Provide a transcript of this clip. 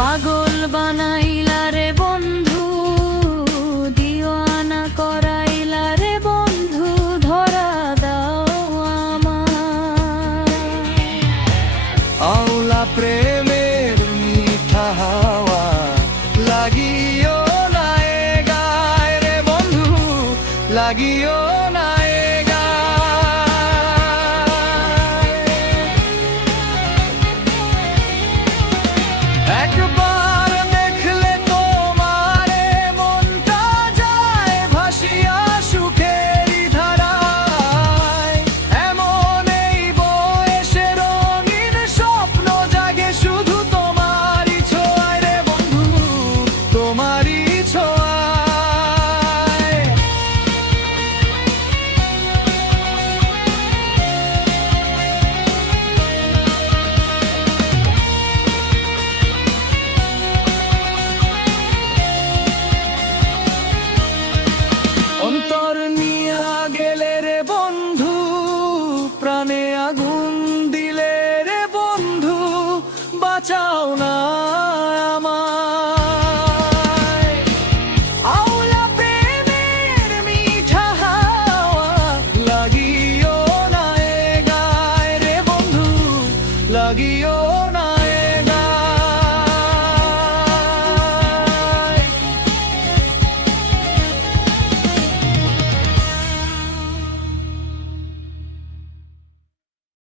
পাগল বানাইলা রে বন্ধু, দিওয়ানা করাইলা রে বন্ধু, ধরা দাও আমার। আওলা প্রেমের মিঠা হাওয়া লাগিও না এ গায় রে বন্ধু, লাগিও না এ গায়। একবার দেখলে তোমারে মনটা যায় ভাসিয়া সুখেরই ধারায়। এমন এই বয়সে রঙিন স্বপ্ন জাগে শুধু তোমারই ছোঁয়ায় রে বন্ধু, তোমারই ছোঁয়ায়। অন্তর নিয়া গেলে রে বন্ধু, প্রাণে